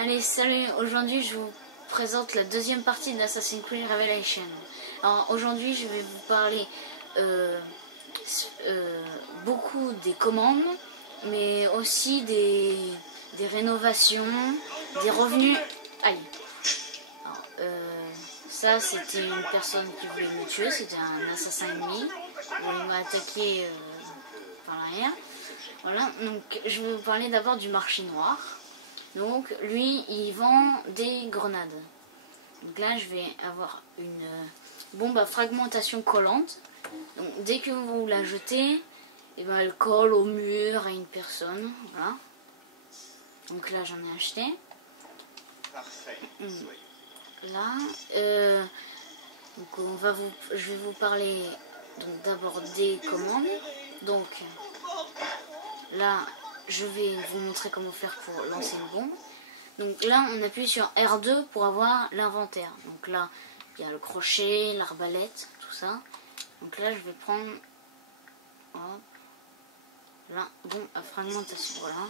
Allez, salut, aujourd'hui je vous présente la deuxième partie de Assassin's Creed Revelation. Alors aujourd'hui je vais vous parler beaucoup des commandes, mais aussi des rénovations, des revenus. Aïe. Alors, ça c'était une personne qui voulait me tuer, c'était un assassin ennemi. Il m'a attaqué par l'arrière. Voilà, donc je vais vous parler d'abord du marché noir. Donc lui il vend des grenades. Donc là je vais avoir une bombe à fragmentation collante. Donc dès que vous la jetez, et ben, elle colle au mur à une personne. Voilà. Donc là j'en ai acheté. Parfait. Là, donc je vais vous parler donc d'abord des commandes. Donc là je vais vous montrer comment faire pour lancer une bombe. Donc là on appuie sur R2 pour avoir l'inventaire. Donc là il y a le crochet, l'arbalète, tout ça. Donc là je vais prendre là, bon, à fragmentation, voilà.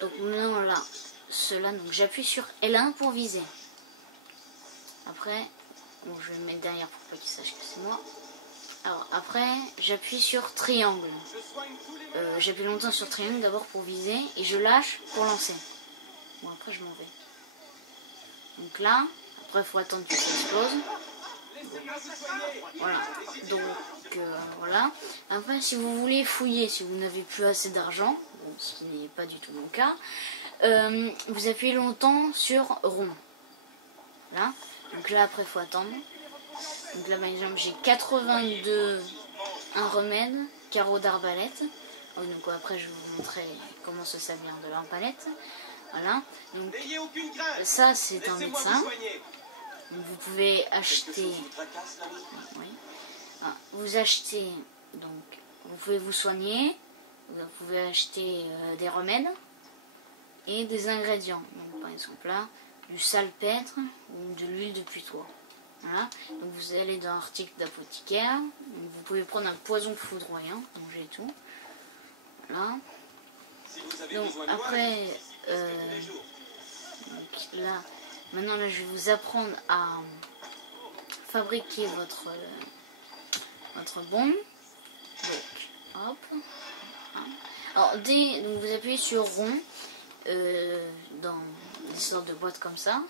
Donc maintenant là, cela, donc j'appuie sur L1 pour viser. Après, bon, je vais le mettre derrière pour pas qu'il sache que c'est moi. Alors après, j'appuie sur triangle. J'appuie longtemps sur triangle d'abord pour viser et je lâche pour lancer. Bon après je m'en vais. Donc là, après il faut attendre que ça explose. Voilà. Donc voilà. Après si vous voulez fouiller, si vous n'avez plus assez d'argent, bon, ce qui n'est pas du tout mon cas, vous appuyez longtemps sur rond. Là. Donc là après il faut attendre. Donc là par exemple j'ai 82 un remède, carreau d'arbalète. Donc après je vais vous montrer comment se servir de l'arbalète. Voilà. Donc ça c'est un médecin. Donc, vous pouvez acheter. Oui. Vous achetez donc vous pouvez vous soigner. Vous pouvez acheter des remèdes et des ingrédients. Donc par exemple là du salpêtre ou de l'huile de putois. Voilà. Donc vous allez dans l'article d'apothicaire. Vous pouvez prendre un poison foudroyant, manger tout. Voilà. Donc après, donc là, maintenant là, je vais vous apprendre à fabriquer votre bombe. Donc, hop. Alors donc vous appuyez sur rond dans des sortes de boîtes comme ça,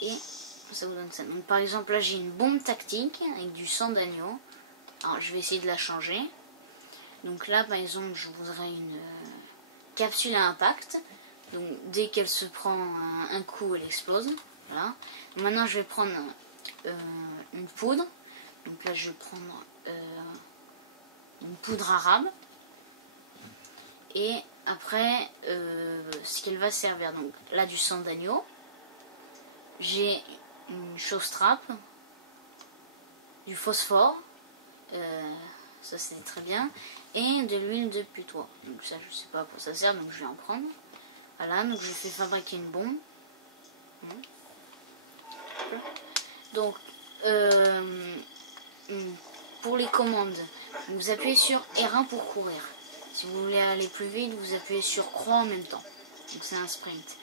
et ça vous donne ça. Donc par exemple là j'ai une bombe tactique avec du sang d'agneau. Alors je vais essayer de la changer. Donc là par exemple je voudrais une capsule à impact. Donc dès qu'elle se prend un coup elle explose. Voilà. Maintenant je vais prendre une poudre. Donc là je vais prendre une poudre arabe. Et après ce qu'elle va servir. Donc là du sang d'agneau. J'ai une chausse trappe, du phosphore, ça c'est très bien, et de l'huile de putois. Donc ça je sais pas à quoi ça sert, donc je vais en prendre. Voilà, donc je fais fabriquer une bombe. Donc pour les commandes, vous appuyez sur R1 pour courir. Si vous voulez aller plus vite, vous appuyez sur croix en même temps. Donc c'est un sprint.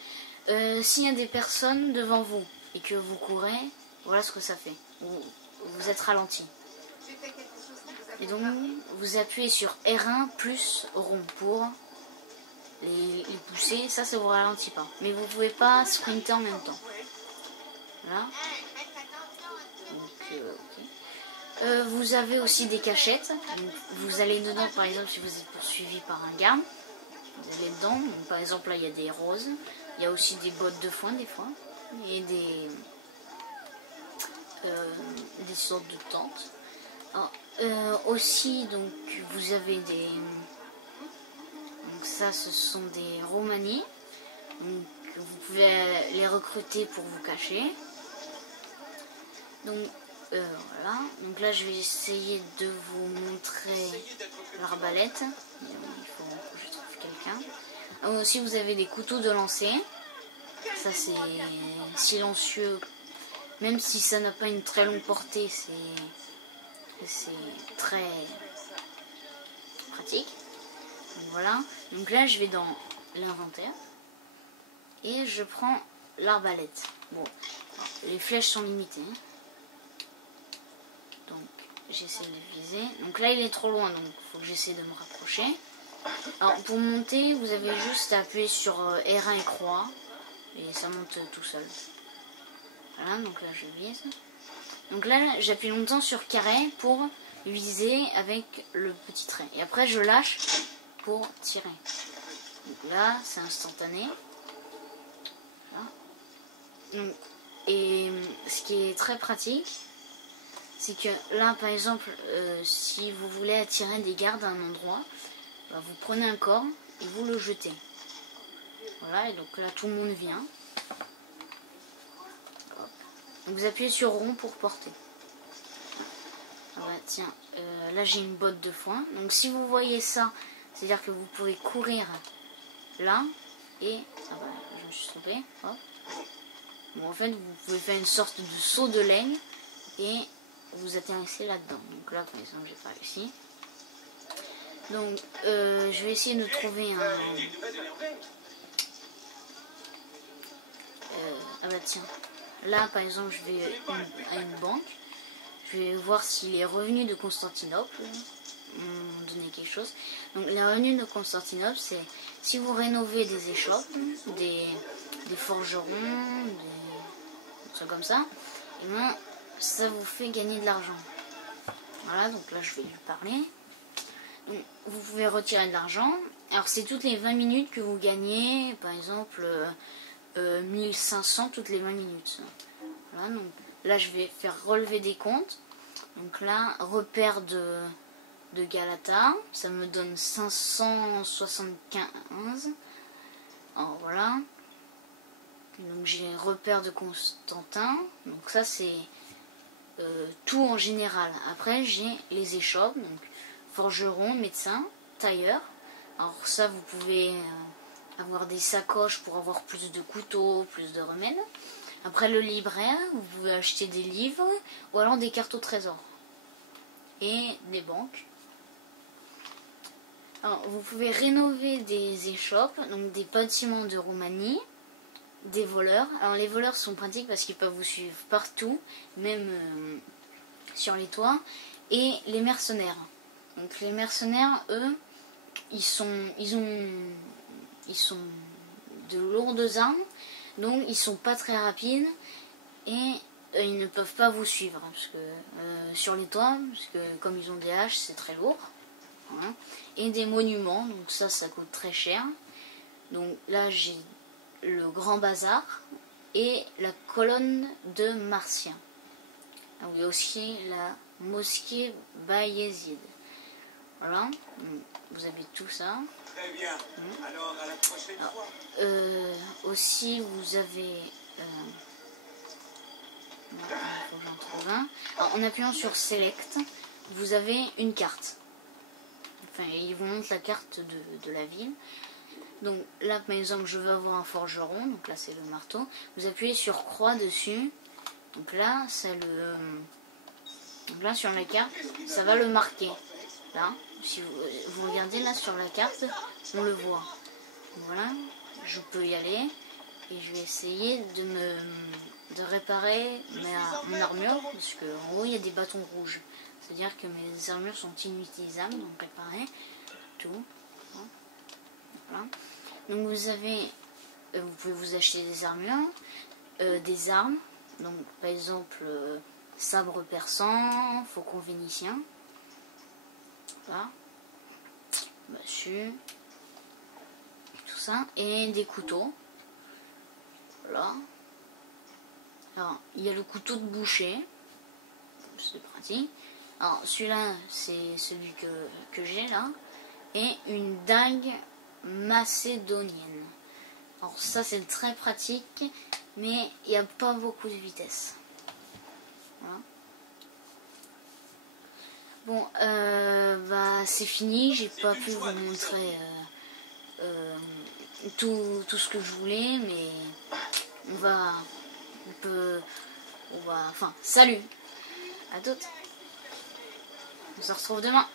S'il y a des personnes devant vous et que vous courez, voilà ce que ça fait. Vous êtes ralenti. Et donc vous appuyez sur R1 plus rond pour les pousser. Ça vous ralentit pas. Mais vous pouvez pas sprinter en même temps. Voilà. Donc, okay. Vous avez aussi des cachettes. Donc, vous allez dedans, par exemple, si vous êtes poursuivi par un garde. Vous allez dedans. Donc, par exemple, là il y a des roses. Il y a aussi des bottes de foin des fois. Et des sortes de tentes. Alors, aussi, donc, vous avez des... Donc ça, ce sont des romanies. Donc, vous pouvez les recruter pour vous cacher. Donc, voilà. Donc là, je vais essayer de vous montrer l'arbalète. Il faut que je trouve quelqu'un. Aussi, vous avez des couteaux de lancer. Ça, c'est silencieux. Même si ça n'a pas une très longue portée, c'est très pratique. Donc voilà. Donc là, je vais dans l'inventaire. et je prends l'arbalète. Bon, les flèches sont limitées. Donc j'essaie de viser. Donc là il est trop loin, donc il faut que j'essaie de me rapprocher. Alors pour monter, vous avez juste à appuyer sur R1 et croix et ça monte tout seul. Voilà, donc là je vise. Donc là j'appuie longtemps sur carré pour viser avec le petit trait. Et après je lâche pour tirer. Donc là c'est instantané. Voilà. Donc, et ce qui est très pratique, c'est que là par exemple si vous voulez attirer des gardes à un endroit, bah, vous prenez un corps et vous le jetez. Voilà, et donc là tout le monde vient. Hop. Donc vous appuyez sur rond pour porter. Ah bah, tiens, là j'ai une botte de foin. Donc si vous voyez ça, c'est à dire que vous pouvez courir là et ah bah, je me suis trompée. Hop. Bon, en fait vous pouvez faire une sorte de saut de l'aigle et vous atterrissez là-dedans. Donc là par exemple j'ai pas réussi. Donc je vais essayer de trouver un... ah bah tiens, là par exemple je vais à une banque. Je vais voir si les revenus de Constantinople m'ont donné quelque chose. Donc les revenus de Constantinople, c'est si vous rénovez des échoppes, des forgerons, des trucs comme ça, et bien ça vous fait gagner de l'argent. Voilà, donc là je vais lui parler. Donc, vous pouvez retirer de l'argent. Alors c'est toutes les 20 minutes que vous gagnez, par exemple 1500 toutes les 20 minutes. Voilà, donc là je vais faire relever des comptes. Donc là, repère de Galata, ça me donne 575. Alors voilà. Donc j'ai repère de Constantin. Donc ça c'est tout en général. Après j'ai les échoppes, donc forgeron, médecin, tailleur. Alors ça vous pouvez avoir des sacoches pour avoir plus de couteaux, plus de remèdes. Après le libraire, vous pouvez acheter des livres ou alors des cartes au trésor et des banques. Alors, vous pouvez rénover des échoppes, donc des bâtiments de Roumanie, des voleurs. Alors les voleurs sont pratiques parce qu'ils peuvent vous suivre partout, même sur les toits, et les mercenaires. Donc les mercenaires, eux, ils ont de lourdes armes. Donc ils sont pas très rapides et ils ne peuvent pas vous suivre parce que sur les toits, parce que comme ils ont des haches, c'est très lourd. Voilà. Et des monuments, donc ça coûte très cher. Donc là j'ai le grand bazar et la colonne de Martien. Ah oui, aussi la mosquée Bayezid. Voilà, donc, vous avez tout ça. Très bien. Alors, à la prochaine fois. Aussi, vous avez... non, il faut que j'en trouve un. Alors, en appuyant sur Select, vous avez une carte. Enfin, ils vous montrent la carte de la ville. Donc là, par exemple, je veux avoir un forgeron. Donc là, c'est le marteau. Vous appuyez sur croix dessus. Donc là, ça le... Donc là, sur la carte, ça va le marquer. Là, si vous regardez là sur la carte, on le voit. Voilà, je peux y aller et je vais essayer de réparer mon armure parce qu'en haut il y a des bâtons rouges. C'est-à-dire que mes armures sont inutilisables, donc réparer tout. Voilà. Donc vous pouvez vous acheter des armures, des armes. Donc par exemple sabre persan, faucon vénitien. Voilà. Massue. Tout ça. Et des couteaux. Voilà. Alors, il y a le couteau de boucher. C'est pratique. Alors, celui-là, c'est celui que j'ai là. Et une dague macédonienne. Alors, ça, c'est très pratique. Mais il n'y a pas beaucoup de vitesse. Voilà. Bon, bah c'est fini, j'ai pas pu vous montrer tout ce que je voulais, mais enfin, salut, à toutes, on se retrouve demain.